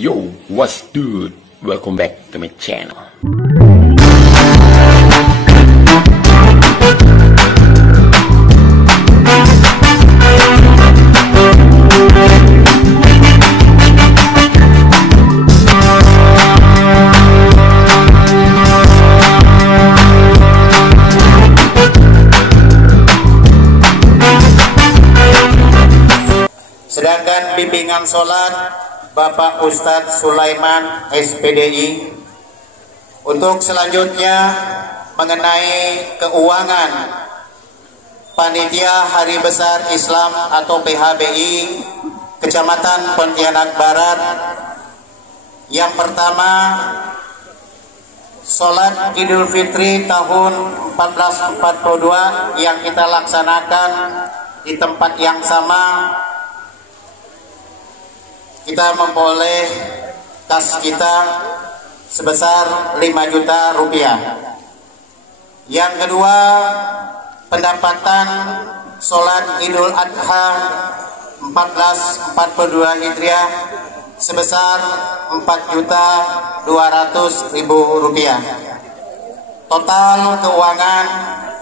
Yo, what's good? Welcome back to my channel. Sedangkan bimbingan sholat Bapak Ustadz Sulaiman SPDI. Untuk selanjutnya mengenai keuangan Panitia Hari Besar Islam atau PHBI Kecamatan Pontianak Barat. Yang pertama, sholat Idul Fitri tahun 1442 yang kita laksanakan di tempat yang sama, kita memperoleh kas kita sebesar 5 juta rupiah. Yang kedua, pendapatan sholat Idul Adha 1442 Hijriah sebesar 4.200.000 rupiah. Total keuangan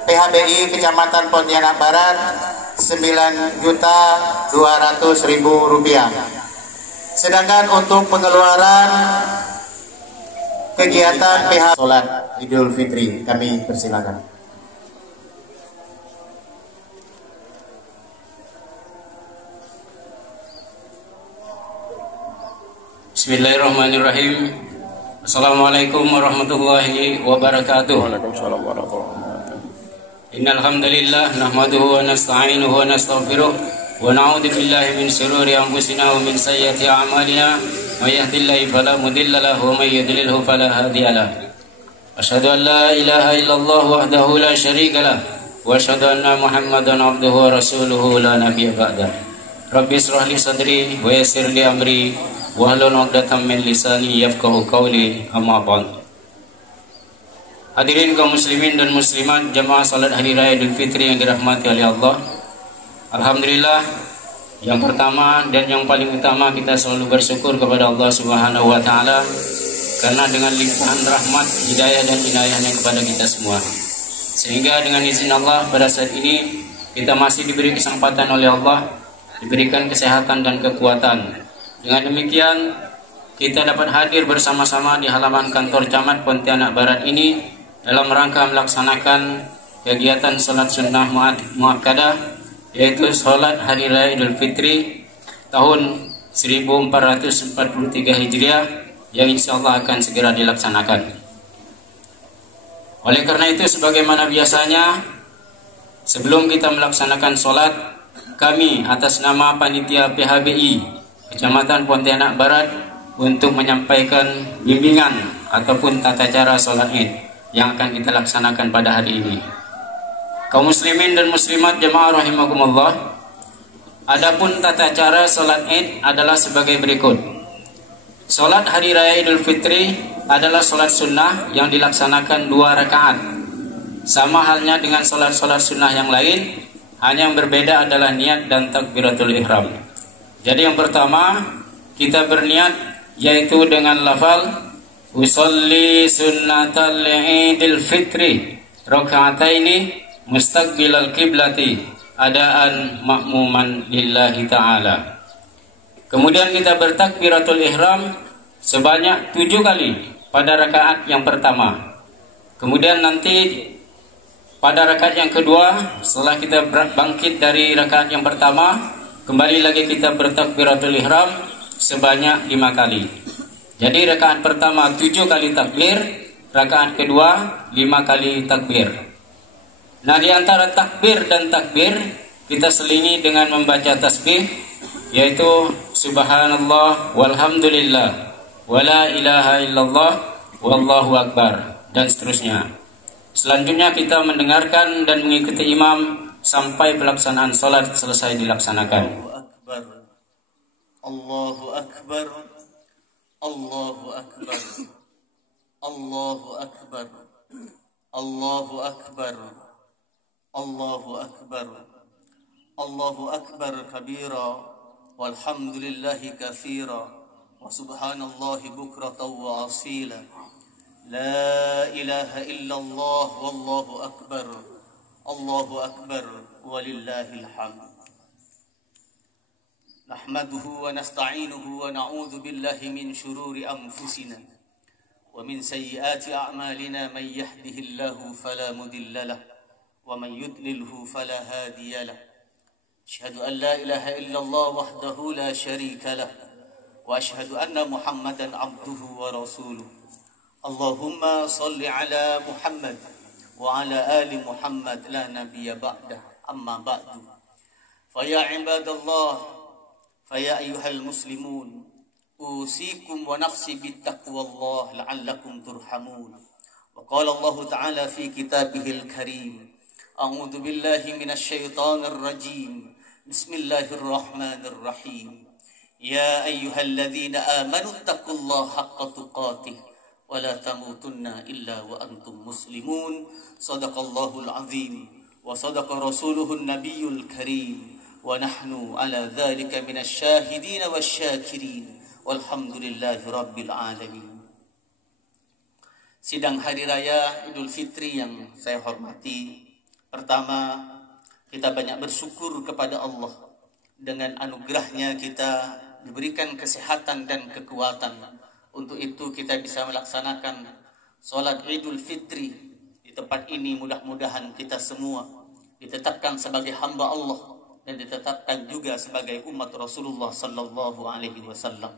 PHBI Kecamatan Pontianak Barat 9.200.000 rupiah. Sedangkan untuk pengeluaran kegiatan PH sholat Idul Fitri, kami persilakan. Bismillahirrahmanirrahim. Assalamualaikum warahmatullahi wabarakatuh. Waalaikumsalam warahmatullahi wabarakatuh. Innal hamdalillah nahmaduhu wa nasta'inuhu wa nastaghfiruh. Wa na'udzu billahi min shururi anfusina wa min sayyiati a'malina. May yahdihillahu fala mudilla lahu wa may yudlilhu fala hadiya lahu. Asyhadu an la ilaha illallah wahdahu la syarika lah wa asyhadu anna Muhammadan abduhu wa rasuluhu la nabiyya ba'dah. Rabbi ishrah li sadri wa yassir li amri wahlul 'uqdatam min lisani yafqahu qawli. Amma ba'd. Hadirin kaum muslimin dan muslimat jamaah salat hari raya Idul Fitri yang dirahmati oleh Allah. Alhamdulillah, yang pertama dan yang paling utama kita selalu bersyukur kepada Allah Subhanahu wa taala karena dengan limpahan rahmat, hidayah dan inayahnya kepada kita semua. Sehingga dengan izin Allah pada saat ini kita masih diberi kesempatan oleh Allah, diberikan kesehatan dan kekuatan. Dengan demikian kita dapat hadir bersama-sama di halaman kantor Camat Pontianak Barat ini dalam rangka melaksanakan kegiatan salat sunnah muakkadah, yaitu sholat Hari Raya Idul Fitri tahun 1443 Hijriah yang insya Allah akan segera dilaksanakan. Oleh karena itu, sebagaimana biasanya, sebelum kita melaksanakan sholat, kami atas nama Panitia PHBI Kecamatan Pontianak Barat untuk menyampaikan bimbingan ataupun tata cara sholat Id yang akan kita laksanakan pada hari ini. Kaum muslimin dan muslimat jamaah rahimakumullah, adapun tata cara salat Id adalah sebagai berikut. Salat hari raya Idul Fitri adalah salat sunnah yang dilaksanakan 2 rakaat. Sama halnya dengan salat-salat sunnah yang lain, hanya yang berbeda adalah niat dan takbiratul ihram. Jadi yang pertama, kita berniat yaitu dengan lafal usolli sunnatal Idul Fitri rakaataini mustaqbilal kiblati adaan makmuman lillahi ta'ala. Kemudian kita bertakbiratul ihram sebanyak 7 kali pada rakaat yang pertama. Kemudian nanti pada rakaat yang kedua, setelah kita bangkit dari rakaat yang pertama, kembali lagi kita bertakbiratul ihram sebanyak 5 kali. Jadi rakaat pertama 7 kali takbir, rakaat kedua 5 kali takbir. Nah, di antara takbir dan takbir kita selingi dengan membaca tasbih, yaitu subhanallah walhamdulillah wala ilaha illallah wallahu akbar dan seterusnya. Selanjutnya kita mendengarkan dan mengikuti imam sampai pelaksanaan salat selesai dilaksanakan. Allahu akbar, Allahu akbar, Allahu akbar, Allahu akbar, Allahu akbar, Allahu akbar kabira walhamdulillahi katsira وسبحان الله بكرة وأصيلا لا إله إلا الله والله أكبر الله أكبر ولله الحمد نحمده ونستعينه ونعوذ بالله من شرور أنفسنا ومن سيئات أعمالنا من يهده الله فلا مضل له ومن يضلله فلا هادي له أشهد أن لا إله إلا الله وحده لا شريك له وأشهد أن محمدا عبده ورسوله اللهم صل على محمد وعلى آل محمد لا نبي بعده أما بعد فيا عباد الله فيا أيها المسلمون أوصيكم ونفسي بتقوى الله لعلكم ترحمون وقال الله تعالى في كتابه الكريم أعوذ بالله من الشيطان الرجيم بسم الله الرحمن الرحيم يا أيها الذين آمنوا اتقوا الله حق تقاته ولا تموتن إلا وأنتم مسلمون صدق الله العظيم وصدق رسوله النبي الكريم ونحن على ذلك من الشاهدين والشاكرين والحمد لله رب العالمين. Sidang Hari Raya Idul Fitri yang saya hormati, pertama, kita banyak bersyukur kepada Allah. Dengan anugerahnya kita diberikan kesehatan dan kekuatan. Untuk itu kita bisa melaksanakan sholat Idul Fitri di tempat ini. Mudah-mudahan kita semua ditetapkan sebagai hamba Allah dan ditetapkan juga sebagai umat Rasulullah Sallallahu Alaihi Wasallam.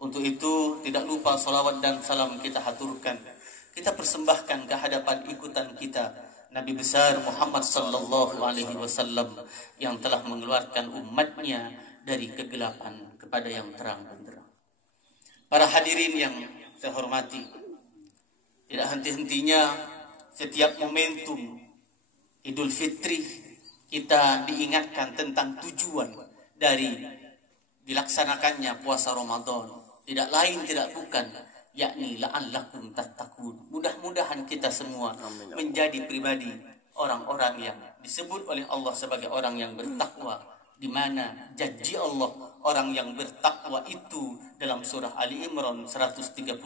Untuk itu tidak lupa salawat dan salam kita haturkan, kita persembahkan ke hadapan ikutan kita Nabi besar Muhammad Sallallahu Alaihi Wasallam yang telah mengeluarkan umatnya dari kegelapan kepada yang terang benderang. Para hadirin yang saya hormati, tidak henti-hentinya setiap momentum Idul Fitri kita diingatkan tentang tujuan dari dilaksanakannya puasa Ramadan. Tidak lain tidak bukan, yakni la'allakum tattaqun. Mudah-mudahan kita semua menjadi pribadi orang-orang yang disebut oleh Allah sebagai orang yang bertakwa, di mana janji Allah orang yang bertakwa itu dalam surah Ali Imran 133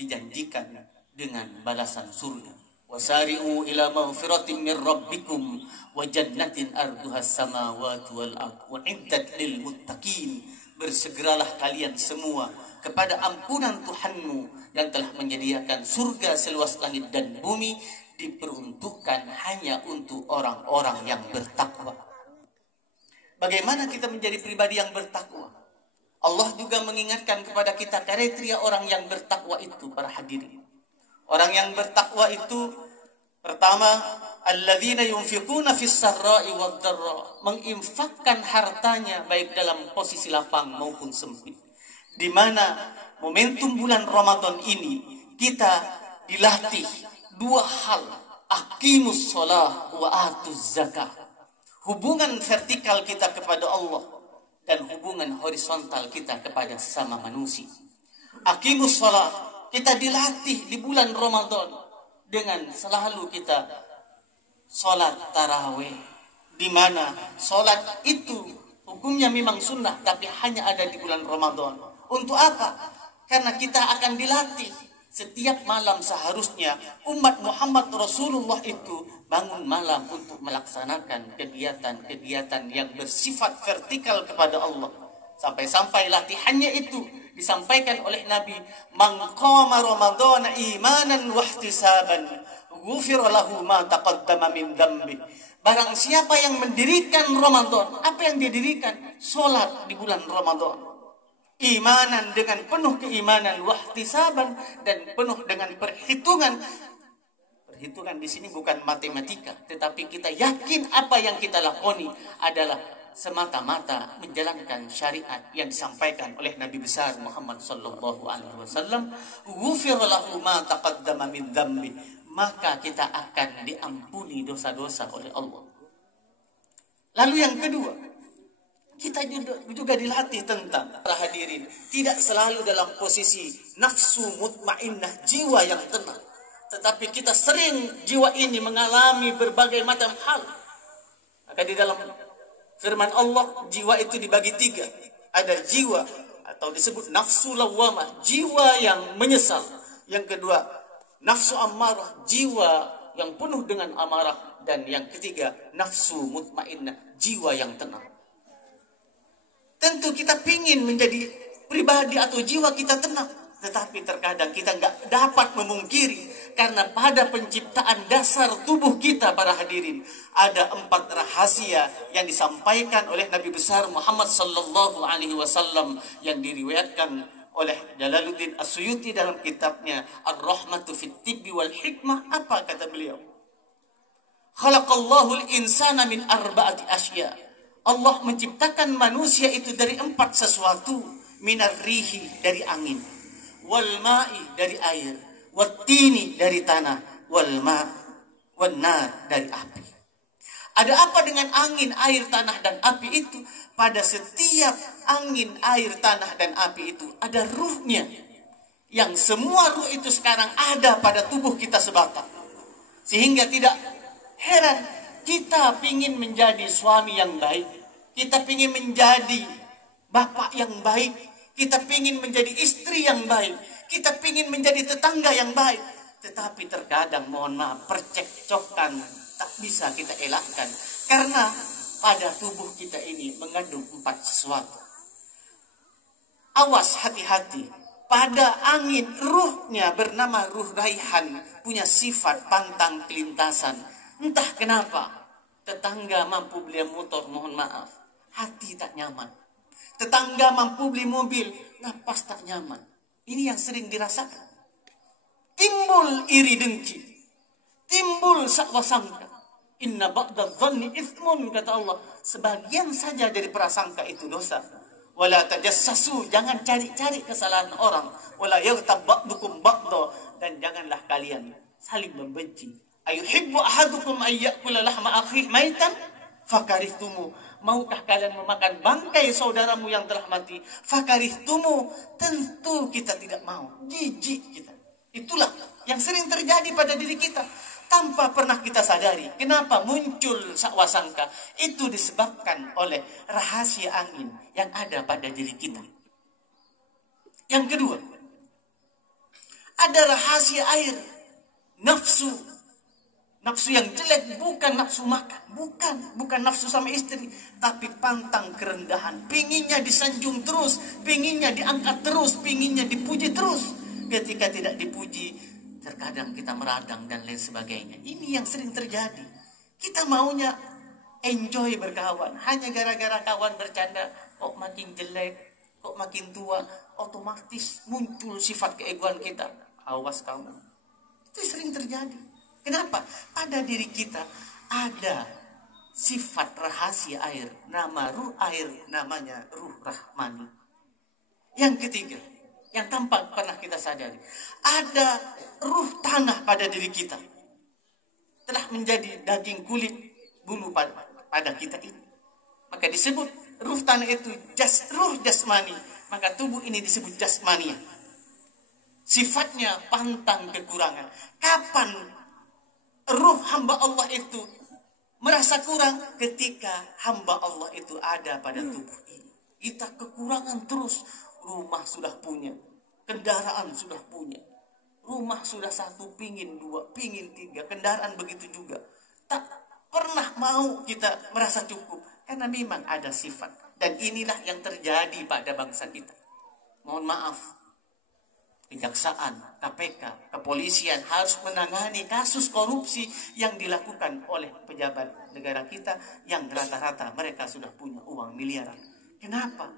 dijanjikan dengan balasan surga. Wasari'u ila maghfiratin min rabbikum wa jannatin arduhas samawati wal ardh u'iddat lil muttaqin. Bersegeralah kalian semua kepada ampunan Tuhanmu yang telah menyediakan surga seluas langit dan bumi, diperuntukkan hanya untuk orang-orang yang bertakwa. Bagaimana kita menjadi pribadi yang bertakwa? Allah juga mengingatkan kepada kita kriteria orang yang bertakwa itu, para hadirin. Orang yang bertakwa itu pertama, alladzina yunfiquna fis sarra'i wad dharra, menginfakkan hartanya baik dalam posisi lapang maupun sempit. Di mana momentum bulan Ramadan ini kita dilatih dua hal, aqimus shalah wa atuz zakah. Hubungan vertikal kita kepada Allah dan hubungan horizontal kita kepada sesama manusia. Aqimus shalah, kita dilatih di bulan Ramadan dengan selalu kita sholat tarawih, di mana sholat itu hukumnya memang sunnah, tapi hanya ada di bulan Ramadan. Untuk apa? Karena kita akan dilatih setiap malam. Seharusnya umat Muhammad Rasulullah itu bangun malam untuk melaksanakan kegiatan-kegiatan yang bersifat vertikal kepada Allah. Sampai-sampai latihannya itu disampaikan oleh Nabi, man qama ramadhana imanan wa ihtisaban ghufira lahu ma taqaddama min dhanbi. Barang siapa yang mendirikan Ramadan, apa yang didirikan? Salat di bulan Ramadan. Imanan, dengan penuh keimanan, wa ihtisaban, dan penuh dengan perhitungan. Perhitungan di sini bukan matematika, tetapi kita yakin apa yang kita lakoni adalah semata-mata menjalankan syariat yang disampaikan oleh Nabi besar Muhammad sallallahu alaihi wasallam. Ghufira lahu ma taqaddama min dhanbi, maka kita akan diampuni dosa-dosa oleh Allah. Lalu yang kedua, kita juga dilatih tentang, para hadirin, tidak selalu dalam posisi nafsu mutmainnah, jiwa yang tenang, tetapi kita sering jiwa ini mengalami berbagai macam hal. Maka di dalam firman Allah, jiwa itu dibagi tiga. Ada jiwa atau disebut nafsu lawamah, jiwa yang menyesal. Yang kedua, nafsu ammarah, jiwa yang penuh dengan amarah. Dan yang ketiga, nafsu mutmainnah, jiwa yang tenang. Tentu kita pingin menjadi pribadi atau jiwa kita tenang. Tetapi terkadang kita nggak dapat memungkiri. Karena pada penciptaan dasar tubuh kita, para hadirin, ada 4 rahasia yang disampaikan oleh Nabi besar Muhammad sallallahu alaihi wasallam yang diriwayatkan oleh Jalaluddin As-Suyuti dalam kitabnya Ar-Rahmatu fit Tibbi wal Hikmah. Apa kata beliau? Khalaqallahu al-insana min arba'ati asya. Allah menciptakan manusia itu dari 4 sesuatu. Minar rihi, dari angin, wal ma'i, dari air, wat tini, dari tanah, wal nar, dari api. Ada apa dengan angin, air, tanah, dan api itu? Pada setiap angin, air, tanah, dan api itu ada ruhnya. Yang semua ruh itu sekarang ada pada tubuh kita sebatang. Sehingga tidak heran kita pingin menjadi suami yang baik. Kita pingin menjadi bapak yang baik. Kita pingin menjadi istri yang baik. Kita pingin menjadi tetangga yang baik. Tetapi terkadang, mohon maaf, percekcokan tak bisa kita elakkan. Karena pada tubuh kita ini mengandung 4 sesuatu. Awas, hati-hati. Pada angin, ruhnya bernama ruh raihan, punya sifat pantang kelintasan. Entah kenapa, tetangga mampu beli motor, mohon maaf, hati tak nyaman. Tetangga mampu beli mobil, napas tak nyaman. Ini yang sering dirasakan. Timbul iri dengki, timbul sakwa sangka. Inna ba'da dhanni ithmun, kata Allah. Sebagian saja dari prasangka itu dosa. Wala tajassasu, jangan cari-cari kesalahan orang. Wala yaghtab ba'dukum ba'da, dan janganlah kalian saling membenci. Ayuhibbu ahadukum ayyakula lahma akhihi maitan fakarihtumu. Maukah kalian memakan bangkai saudaramu yang telah mati? Fakarihtumu. Tentu kita tidak mau. Jijik kita. Itulah yang sering terjadi pada diri kita tanpa pernah kita sadari. Kenapa muncul sakwasangka? Itu disebabkan oleh rahasia angin yang ada pada diri kita. Yang kedua, ada rahasia air, nafsu. Nafsu yang jelek, bukan nafsu makan, bukan nafsu sama istri, tapi pantang kerendahan. Pinginnya disanjung terus, pinginnya diangkat terus, pinginnya dipuji terus. Ketika tidak dipuji, terkadang kita meradang dan lain sebagainya. Ini yang sering terjadi. Kita maunya enjoy berkawan, hanya gara-gara kawan bercanda, kok makin jelek, kok makin tua, otomatis muncul sifat keegoan kita. Awas kamu. Itu sering terjadi. Kenapa? Pada diri kita ada sifat rahasia air, nama ruh air, namanya ruh rahmani. Yang ketiga, yang tampak pernah kita sadari, ada ruh tanah pada diri kita. Telah menjadi daging kulit bulu pada kita ini. Maka disebut ruh tanah itu ruh jasmani. Maka tubuh ini disebut jasmania. Sifatnya pantang kekurangan. Kapan ruh hamba Allah itu merasa kurang? Ketika hamba Allah itu ada pada tubuh ini. Kita kekurangan terus. Rumah sudah punya, kendaraan sudah punya, rumah sudah 1, pingin 2, pingin 3, kendaraan begitu juga. Tak pernah mau kita merasa cukup. Karena memang ada sifat. Dan inilah yang terjadi pada bangsa kita. Mohon maaf, kejaksaan, KPK, kepolisian harus menangani kasus korupsi yang dilakukan oleh pejabat negara kita yang rata-rata mereka sudah punya uang miliaran. Kenapa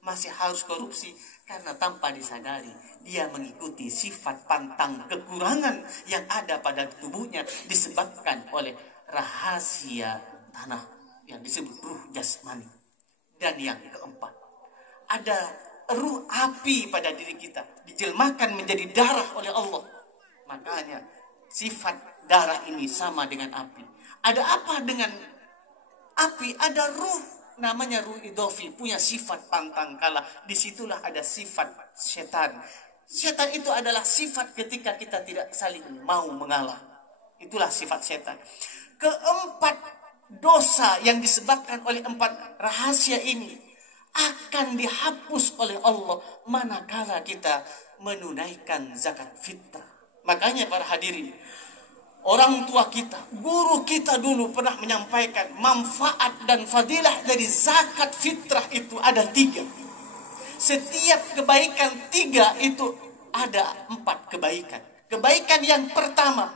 masih harus korupsi? Karena tanpa disadari dia mengikuti sifat pantang kekurangan yang ada pada tubuhnya disebabkan oleh rahasia tanah yang disebut ruh jasmani. Dan yang keempat, ada ruh api pada diri kita, dijelmakan menjadi darah oleh Allah. Makanya sifat darah ini sama dengan api. Ada apa dengan api? Ada ruh, namanya ruh idofi, punya sifat pantang kalah. Disitulah ada sifat setan. Setan itu adalah sifat ketika kita tidak saling mau mengalah. Itulah sifat setan. Keempat dosa yang disebabkan oleh 4 rahasia ini akan dihapus oleh Allah manakala kita menunaikan zakat fitrah. Makanya para hadirin, orang tua kita, guru kita dulu pernah menyampaikan manfaat dan fadilah dari zakat fitrah itu ada 3. Setiap kebaikan 3 itu ada 4 kebaikan. Kebaikan yang pertama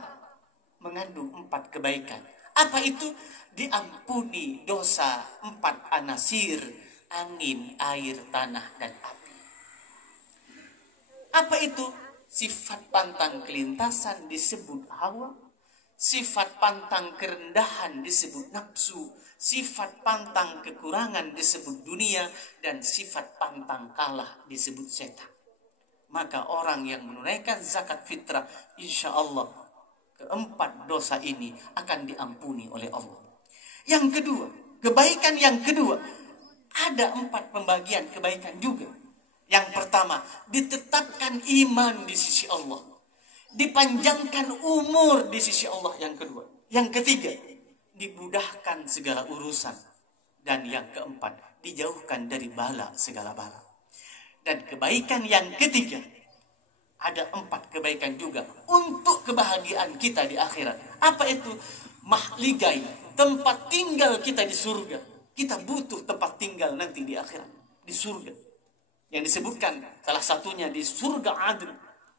mengandung 4 kebaikan. Apa itu? Diampuni dosa 4 anasir, angin, air, tanah, dan api. Apa itu? Sifat pantang kelintasan disebut hawa, sifat pantang kerendahan disebut nafsu, sifat pantang kekurangan disebut dunia, dan sifat pantang kalah disebut setan. Maka orang yang menunaikan zakat fitrah, insya Allah keempat dosa ini akan diampuni oleh Allah. Yang kedua, kebaikan yang kedua, ada 4 pembagian kebaikan juga. Yang pertama, ditetapkan iman di sisi Allah, dipanjangkan umur di sisi Allah. Yang kedua, yang ketiga, dimudahkan segala urusan, dan yang keempat, dijauhkan dari bala segala bala. Dan kebaikan yang ketiga, ada 4 kebaikan juga untuk kebahagiaan kita di akhirat. Apa itu? Mahligai, tempat tinggal kita di surga. Kita butuh tempat tinggal nanti di akhirat, di surga. Yang disebutkan salah satunya di surga Aden.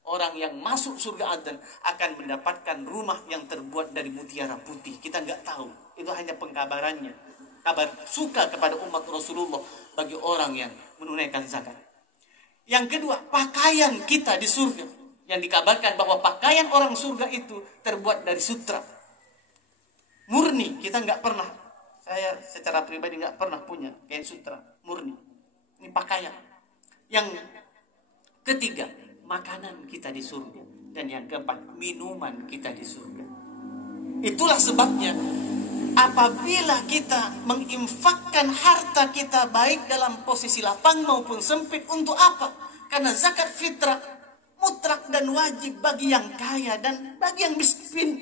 Orang yang masuk surga Aden akan mendapatkan rumah yang terbuat dari mutiara putih. Kita nggak tahu, itu hanya pengkabarannya. Kabar suka kepada umat Rasulullah bagi orang yang menunaikan zakat. Yang kedua, pakaian kita di surga. Yang dikabarkan bahwa pakaian orang surga itu terbuat dari sutra. Murni, kita nggak pernah. Saya secara pribadi nggak pernah punya kain sutra murni. Ini pakaian. Yang ketiga, makanan kita di surga. Dan yang keempat, minuman kita di surga. Itulah sebabnya apabila kita menginfakkan harta kita baik dalam posisi lapang maupun sempit, untuk apa? Karena zakat fitrah mutlak dan wajib bagi yang kaya, dan bagi yang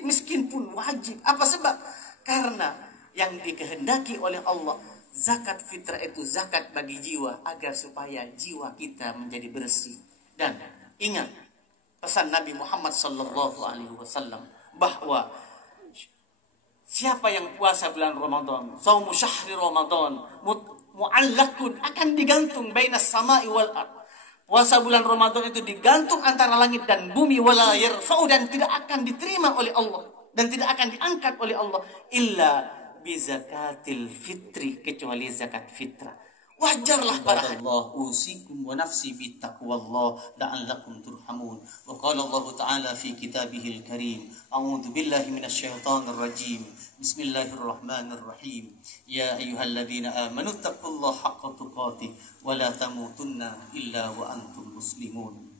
miskin pun wajib. Apa sebab? Karena yang dikehendaki oleh Allah, zakat fitrah itu zakat bagi jiwa, agar supaya jiwa kita menjadi bersih. Dan ingat pesan Nabi Muhammad SAW bahwa siapa yang puasa bulan Ramadan, saumu syahri Ramadan mu'allakun, akan digantung bainas sama'i wal ard. Puasa bulan Ramadan itu digantung antara langit dan bumi, wala yarfa'u, dan tidak akan diterima oleh Allah, dan tidak akan diangkat oleh Allah illa bi zakatil fitri, kecuali zakat fitrah. Wajarlah para Allah, usikum wa nafsi bi taqwallah la'allakum turhamun. Wa qala Allah Ta'ala fi kitabihil karim, a'udzu billahi minasyaitonir rajim. Bismillahirrahmanirrahim. Ya ayyuhalladzina amanu taqullaha haqqa tuqatih wa la tamutunna illa wa antum muslimun.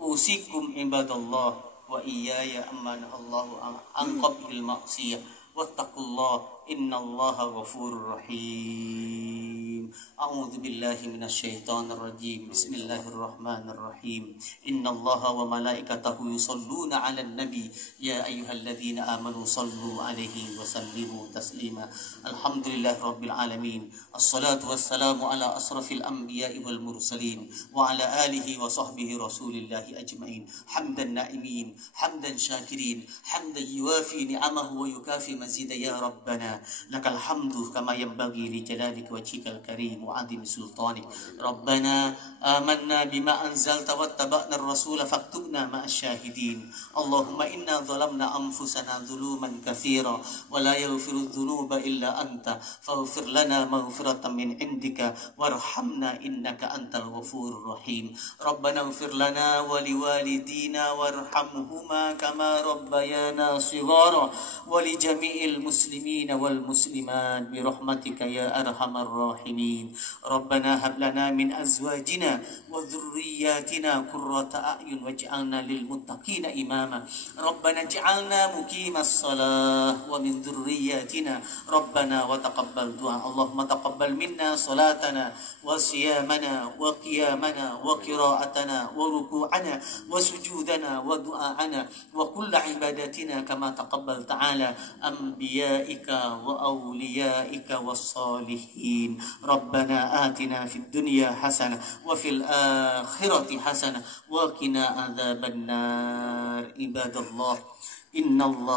Usikum ibadallah wa iyaya amana Allahu an qabil ma'siyah wattaqullah innallaha ghafurur rahim. A'udzu billahi minasyaitonir rajim. Bismillahirrahmanirrahim. Innallaha wa malaikatahu yusholluna 'alan nabi ya ayyuhalladzina amanu shallu 'alaihi wa sallimu taslima. Alhamdulillahirabbil alamin. Assalatu wassalamu ala asrafil anbiya'i wal mursalin wa ala alihi wa sahbihi rasulillahi ajmain. Hamdan na'imin, hamdan syakirin, hamdan yuwafi ni'amahu wa yukafi mazida ya rabbana. Lakal hamdu kama yanbaghi li jalalika wajhikal karim wa 'azimi sultanik. Rabbana amanna bima anzalta wattaba'na ar-rasula faktubna ma'asy syahidin. Allahumma inna zalamna anfusana dhuluman katsira wa la yaghfiru dhunuba illa anta faghfir lana maghfiratan min indika warhamna innaka antal ghafurur rahim. Rabbana ighfir lana wa liwalidina warhamhuma kama rabbayana shighara wa li jami'il muslimina wal muslimat bi rahmatika ya arhamar rahimin. Rabbana hab lana min azwajina wa dhurriyyatina qurrata a'yun waj'alna lil muttaqina imama. Rabbana ij'alna muqimas shalah wa min dhurriyyatina rabbana wa taqabbal du'a. Allahumma taqabbal minna salatana wa siyamana wa qiyamana wa qira'atana wa ruku'ana wa sujudana wa du'a'ana wa kull ibadatina kama taqabbal ta'ala anbiya'ika wa awliyaika was salihin. Rabbana atina fid dunya hasanah wa fil akhirati hasanah wa qina adzabannar. Ibadallah, innallah